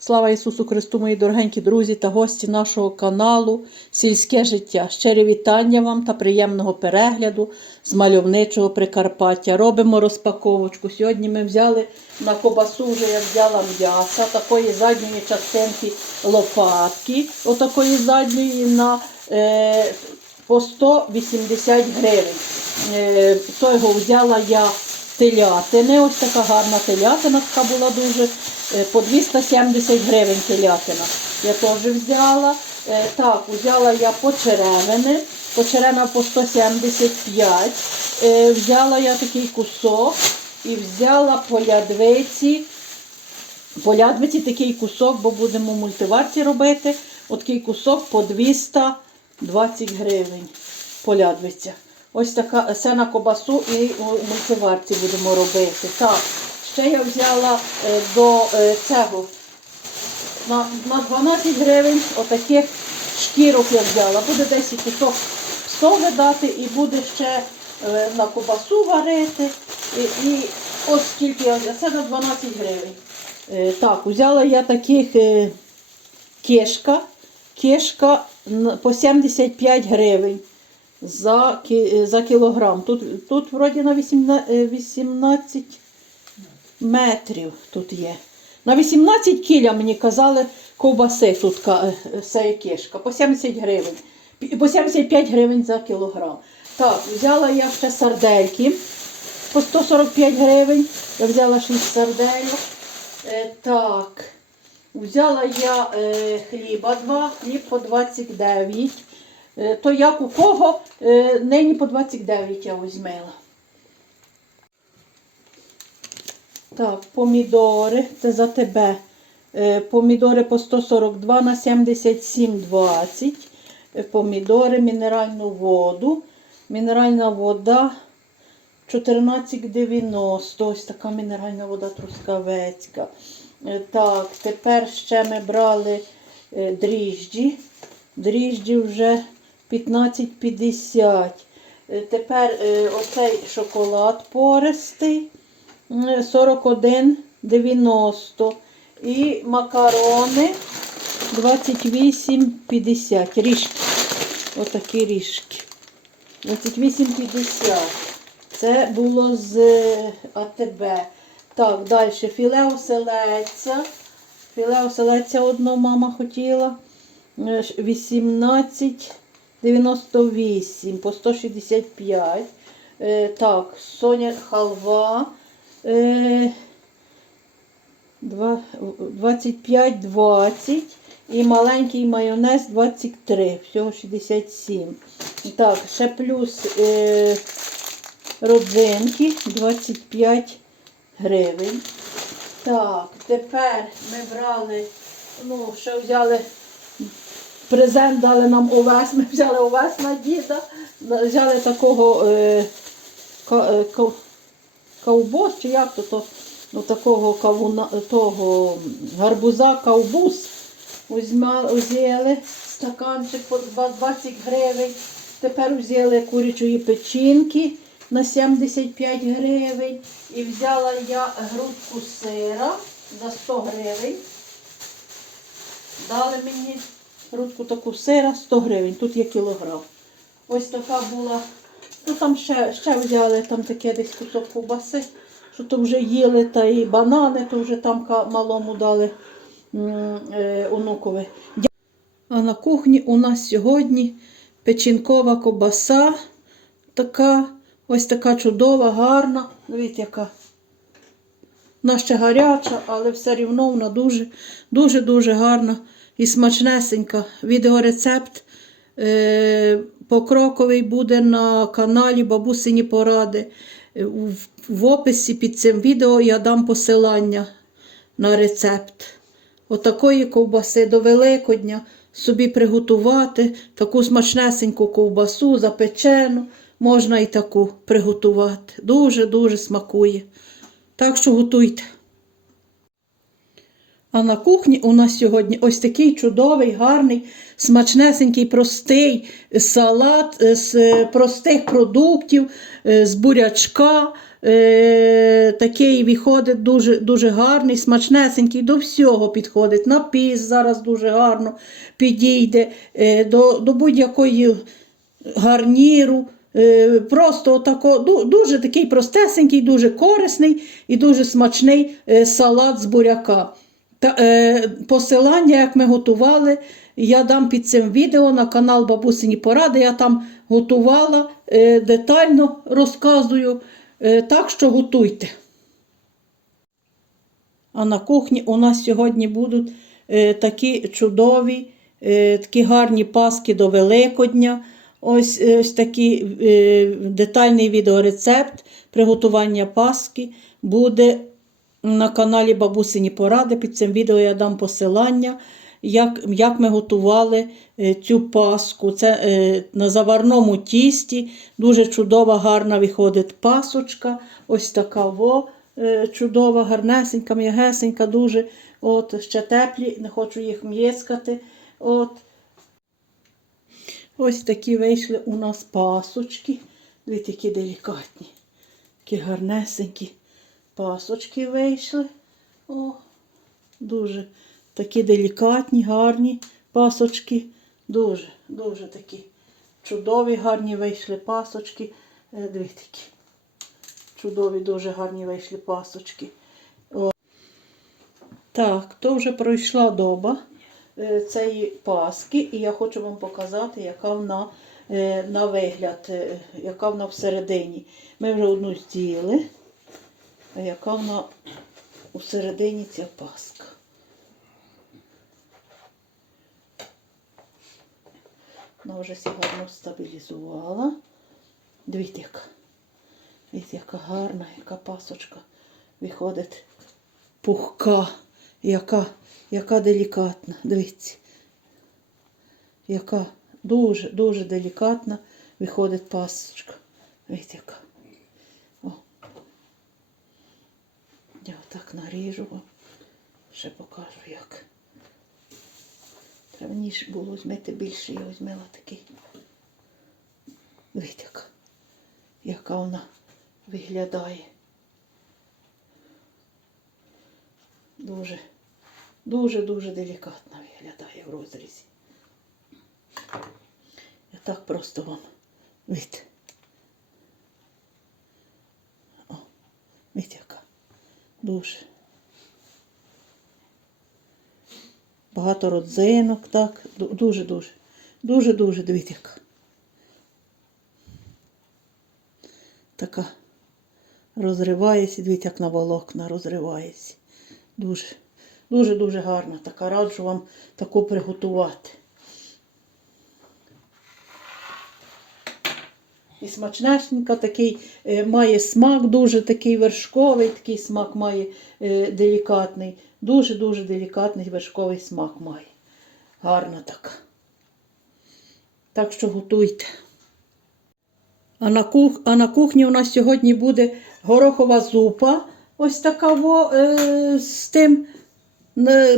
Слава Ісусу Христу, мої дорогенькі друзі та гості нашого каналу Сільське життя. Щирі вітання вам та приємного перегляду з мальовничого Прикарпаття. Робимо розпаковочку. Сьогодні ми взяли на кобасу, вже я взяла м'яса, такої задньої частинки лопатки, отакої задньої на е, по 180 гривень. Е, того взяла я телятини. Ось така гарна телятина така була дуже. е, По 270 гривень телятина. Я теж взяла. Е, Так, взяла я почеревини. Почерена по 175. Е, Взяла я такий кусок і взяла полядвиці. Полядвиці такий кусок, бо будемо мультиварці робити. Отакий кусок по 220 гривень. Полядвиця. Ось така це на кобасу і у мультиварці будемо робити. Так, ще я взяла е, до е, цього на, на 12 гривень отаких шкірок я взяла. Буде 10 кусок соли дати і буде ще е, на кобасу варити. І, і ось скільки я взяла. Це на 12 гривень. Так, взяла я таких кишка. Кишка по 75 гривень за, кі- за кілограм. Тут, тут вроді на 18, е, 18 метрів тут є. На 18 кіля мені казали ковбаси тут е, кишка. По 70 гривень. По 75 гривень за кілограм. Так, взяла я ще сардельки по 145 гривень. Я взяла 6 сардельок. Е, так. Взяла я е, хліба два, хліб по 29. Е, то як у кого, е, нині по 29 я візьмела. Так, помідори, це за тебе. Е, Помідори по 142 на 77,20. Е, Помідори, мінеральну воду. Мінеральна вода 14,90. Ось така мінеральна вода трускавецька. Так, тепер ще ми брали дріжджі. Дріжджі вже 15,50. Е, Тепер е, оцей шоколад пористий. 41,90. І макарони 28,50. Ріжки. Отакі ріжки. 28,50. Це було з е, АТБ. Так, далі філе оселедця. Філе оселедця одно мама хотіла. Е, ш- 18,98 по 165. Е, так, Соня халва. Е, 25-20 і маленький майонез 23, всього 67. Так, ще плюс е, родзинки 25 гривень. Так, тепер ми брали, ну, ще взяли презент дали нам овес, ми взяли овес на діда, взяли такого е, ка, е, ка- ковбос, чи як то, то ну, такого кавуна, того гарбуза ковбус. Узяли стаканчик по 20 гривень. Тепер взяли курячої печінки на 75 гривень. І взяла я грудку сира за 100 гривень. Дали мені грудку таку сира 100 гривень. Тут є кілограм. Ось така була. Ну там ще, ще взяли там таке десь кусок ковбаси, що то вже їли, та і банани, то вже там малому дали е, онукові. А на кухні у нас сьогодні печінкова ковбаса, така, ось така чудова, гарна. Дивіться, яка. Вона ще гаряча, але все рівно вона дуже, дуже, дуже гарна і смачнесенька. Відеорецепт е, покроковий буде на каналі Бабусині Поради. Е, В, в описі під цим відео я дам посилання на рецепт. Отакої ковбаси до Великодня собі приготувати, таку смачнесеньку ковбасу, запечену, можна і таку приготувати. Дуже-дуже смакує. Так що готуйте. А на кухні у нас сьогодні ось такий чудовий, гарний, смачнесенький, простий салат з е, простих продуктів, е, з бурячка, е, такий виходить дуже, дуже гарний, смачнесенький, до всього підходить. На піс зараз дуже гарно підійде, до, до будь-якої гарніру. Просто отако, дуже такий простесенький, дуже корисний і дуже смачний салат з буряка. Та, е, посилання, як ми готували, я дам під цим відео на канал Бабусині Поради. Я там готувала, е, детально розказую. Е, так що готуйте. А на кухні у нас сьогодні будуть е, такі чудові, е, такі гарні паски до Великодня. Ось, е, ось такий е, детальний відеорецепт приготування паски буде на каналі Бабусині Поради. Під цим відео я дам посилання, як, як ми готували е, цю паску. Це е, на заварному тісті. Дуже чудова, гарна виходить пасочка. Ось така во. е, Чудова, гарнесенька, м'ягесенька, дуже. От, ще теплі, не хочу їх м'єцкати. От. Ось такі вийшли у нас пасочки. Дивіться, які делікатні. Такі гарнесенькі пасочки вийшли. О, дуже такі делікатні, гарні пасочки. Дуже, дуже такі чудові, гарні вийшли пасочки. Е, Дивіться, які чудові, дуже гарні вийшли пасочки. О. Так, то вже пройшла доба е, цієї паски, і я хочу вам показати, яка вона е, на вигляд, яка вона всередині. Ми вже одну а яка вона всередині ця паска. Вона вже гарно стабілізувала. Дивіться, яка. Дивіться, яка гарна, яка пасочка виходить пухка, яка, яка делікатна. Дивіться. Яка дуже, дуже делікатна виходить пасочка. Дивіться, яка. Я отак наріжу вам. Ще покажу як. Треба було змити більше, я візьмела такий. Дивіться, яка, вона виглядає. Дуже, дуже, дуже делікатно виглядає в розрізі. Я так просто вам від. О, від Дуже. Багато родзинок, так. Дуже-дуже. Дуже-дуже, дивіться яка. Така розривається, дивіться, як на волокна розривається. Дуже, дуже, дуже гарна. Така раджу вам таку приготувати. І смачнешенька, такий е, має смак, дуже такий вершковий, такий смак має е, делікатний. Дуже-дуже делікатний вершковий смак має. Гарна така. Так що готуйте. А на, кух... а на кухні у нас сьогодні буде горохова зупа. Ось така во, е, з тим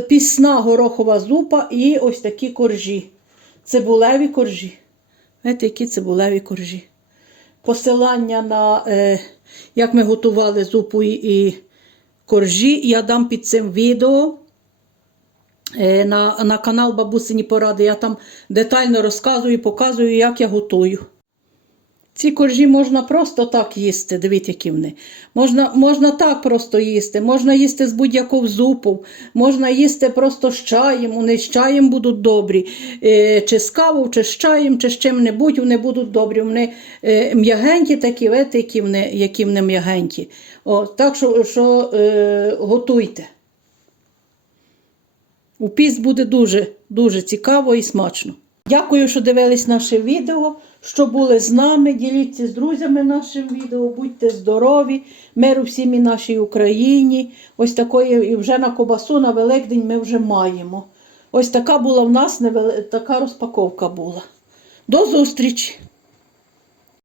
пісна горохова зупа і ось такі коржі. Цибулеві коржі. Знаєте, які цибулеві коржі. Посилання на е, як ми готували зупу і, коржі, я дам під цим відео. Е, на, на канал Бабусині Поради. Я там детально розказую, показую, як я готую. Ці коржі можна просто так їсти, дивіться, які вони. Можна, можна так просто їсти, можна їсти з будь-яку зупу, можна їсти просто з чаєм, вони з чаєм будуть добрі. Е, чи з кавою, чи з чаєм, чи з чим-небудь вони будуть добрі. Вони е, м'ягенькі такі, видите, які вони, які вони м'ягенькі. О, так що, що е, готуйте. У піст буде дуже, дуже цікаво і смачно. Дякую, що дивились наше відео, що були з нами. Діліться з друзями нашим відео, будьте здорові, миру всім і нашій Україні. Ось такої і вже на кобасу на Великдень ми вже маємо. Ось така була в нас така розпаковка була. До зустрічі!